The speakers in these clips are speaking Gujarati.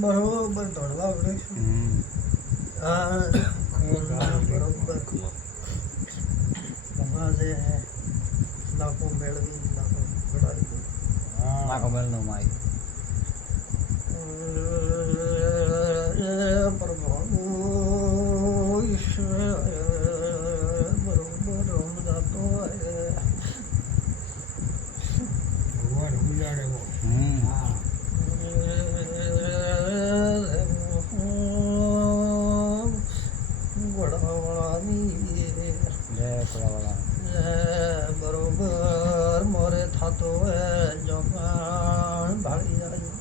બરોબર દોડવા પડે બરોબર જે લાખો મેળવી લાખો ઘટાડી લાખો મેળ નો માય પ્રભુ ઈશ્વર બરોબર રમદાતો ભગવાન ઉજાડે બરોબર મોરે થતો જવાન ભાળી જાય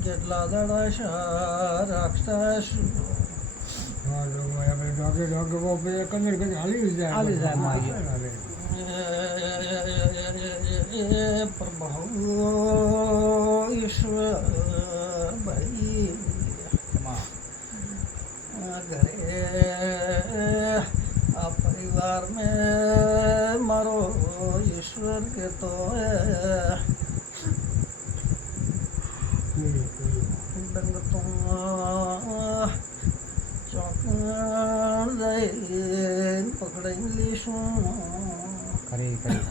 કેટલા દડા રાક્ષસ પ્રભુ ઈશ્વર ભાઈ ઘરે આ પરિવાર મેં મારો ઈશ્વર કહેતો ડંગતો ચોકણ જઈને પકડાઈ લઈશું ખરી ખરી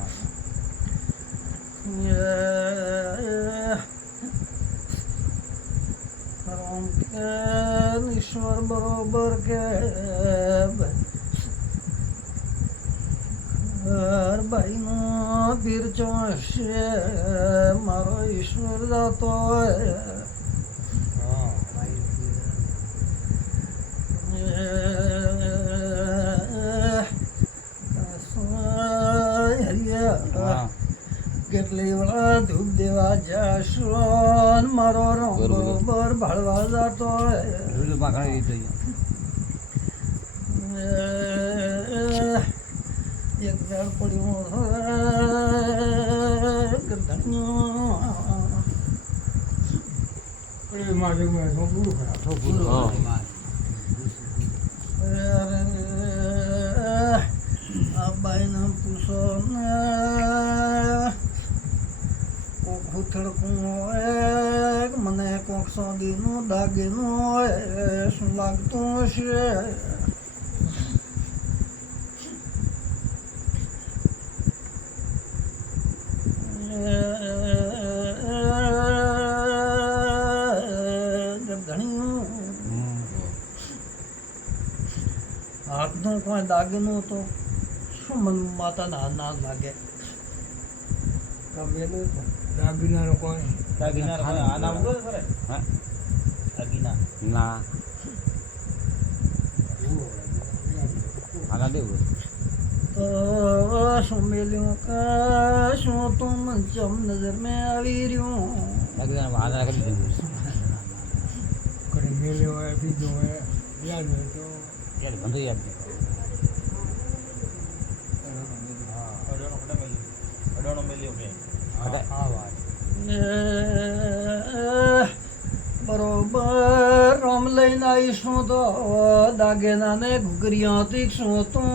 ઈશ્વર બરોબર કે ભાઈ નો પીર ચોશે મારો ઈશ્વર જાતો કેટલી વાર ધૂપ દેવા જશો મારો રંગ બરોબર ભાળવા જતો એક ઝાડ પડ્યું આ બાઈને પૂછો ને કોક ભૂથડકું હોય મને કોક સોદીનું દાગીનું હોય શું લાગતું હશે હાથનું કોઈ દાગીનું તો શું મન માતાના ના લાગે ગમેલું દાગીનાનો કોઈ આ નામ બોલ કરે હા દાગીના ના આના દેવું તો શું મેલ્યું કે શું તું મન ચમ નજર મેં આવી રહ્યું દાગીના આના કરી દીધું કરી મેલ્યો હોય બીજો હોય યાદ હોય તો યાર બંધ યાદ બરોબર રોમ લઈને આવીશું તો દાગેના ને ઘુઘરીઓ તીક્ષું તું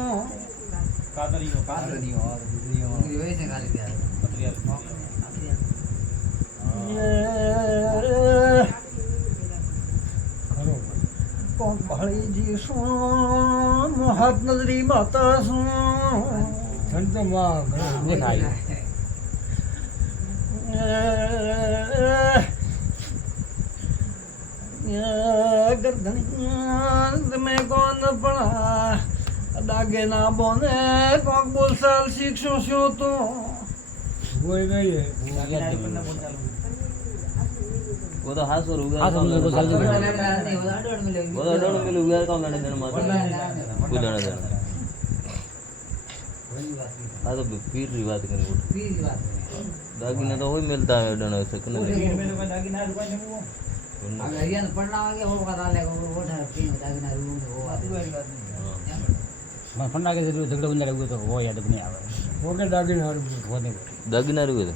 કોણ ભાળીજી શું હાથ નજરી માતા શું તમે કોણ પણ દાગે ના બોને કોક બોલસાલ શીખશો શું તું બોલ ગઈ वो तो हाथ से रुक गया हाथ से रुक गया, जल्दी बड़ा लेकर नहीं वो अडड़ में लगी वो तो डोड़ में लुक गया काम लेने देने मार कोई लेना देना हाँ तो पीर की बात करें वो पीर की बात दागिना तो वही मिलता है डोना से कने अब हरियाणा पढ़ना आगे वो करा लेगा वो ठहर पीर दागिना रूम में वो बात मैं फंडा के जरूर झगड़ा बंदा लगो तो वो याद नहीं आवे वो के दागिना वो नहीं दागिना रुके थे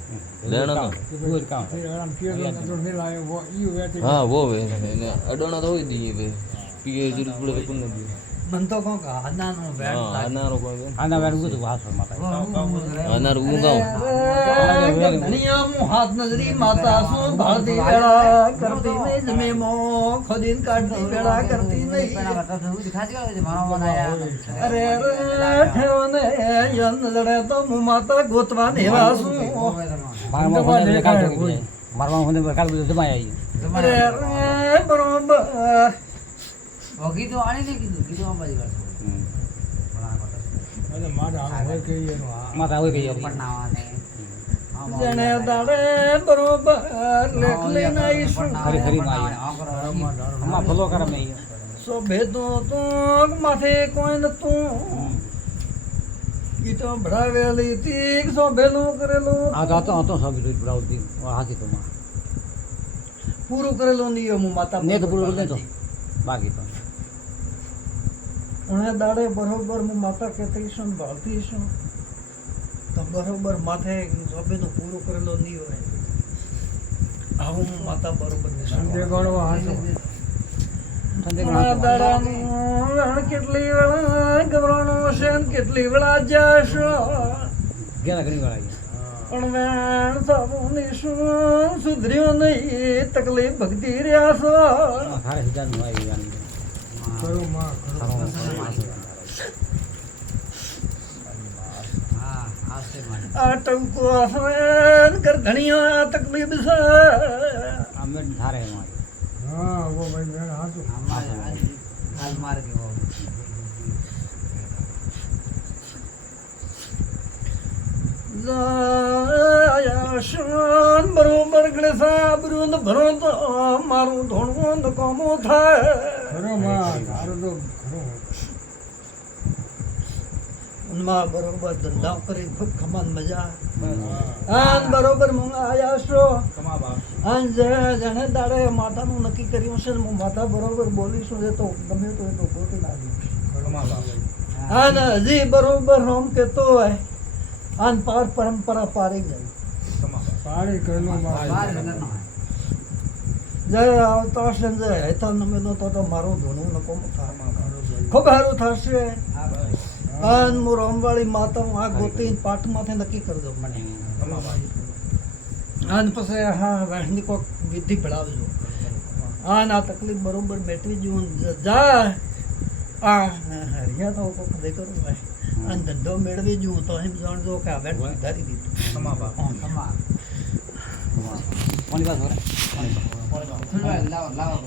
लेना तो वो काम फिर आराम किया तो मिलाए वो यू वेट हाँ वो वे अडोना तो वही दिए वे पिए जरूर पड़े कुन नहीं मन तो को का आना नो बैठ हाँ आना रोको आना बैठ गयो तो हाथ पर माता आना रुका धनिया मु हाथ नजरी माता सो भारती बेड़ा करती नहीं जमे मो खुदिन काटती बेड़ा करती नहीं दिखा दिया मानो बनाया अरे रे ठेवने यन लड़े तो मु माता गोतवा नेवासु मारवा होने में काट गई मारवा होने में काट गई जमाई आई अरे रे बरोबर वो की तो आने नहीं की तो हम बाजी बात अरे मारा होय के ये नो माता हो गई पढ़ना वाले जने दाड़े बरोबर लेख लेना ईसु खरी खरी माई अम्मा भलो कर नहीं सो भेदो तो माथे कोई न तू की तो बड़ा वेली तीक सो बेलो करेलो आ तो सब ब्राउज दी और हाथी तो मां पूरो करेलो नहीं मु माता ने तो पूरो कर तो बाकी तो उन्हें दाड़े बरोबर मु माता कहते सुन भालती सुन तो बरोबर माथे सबे तो पूरो करेलो नहीं होय आऊ मु माता बरोबर ने संदे गणो हासो दाड़ा रण કેટલી વેળા ગવરાણો શેન કેટલી વેળા જાશો गेला करी वाला પણ વેણ સાબુની શું સુધર્યો નહીં તકલીફ ભક્તિ રહ્યા છો सारे हिजान हुआ ये यानी કરું માં हां आज से मान આ ટંકો આસમાન કર ધણીઓ આ તકલીફ છે हमें धारे मां હા વો ભાઈ વેણ હાસુ हमारे हाल मार के वो જાયાશન બરોબર ગળસા બરુંદ ભરો તો મારું ધોણવું તો કોમો થાય ખરો માં તારો તો ખરો ઉનમાં બરોબર ધંધા કરી ખૂબ ખમાન મજા આન બરોબર હું આયા છો આન જણે દાડે માતાનું નક્કી કર્યું છે ને હું માતા બરોબર બોલીશું એ તો ગમે તો એ તો ગોતી નાખી આન હજી બરોબર રોમ કેતો હોય આન પાર પરંપરા પારી ગઈ પારી કરેલું बाहर करना है જય આવતો હશે જય હેતા નમે નો તો મારું ધૂણું નકો થાય ખૂબ સારું થશે આન મુ રોમવાળી માતા હું આ ગોતી પાઠમાંથી નક્કી કરી દઉં મને આન પછી હા વહેની કોક વિધિ ભણાવજો આન આ તકલીફ બરોબર બેઠવી જવું જા આ હરિયા તો કોક દે કરું ભાઈ આન ધંધો મેળવી જવું તો એમ જાણજો કે આ બેઠ વધારી દીધું हमारा पानी पास हो रहा है खुलवा लाओ लाओ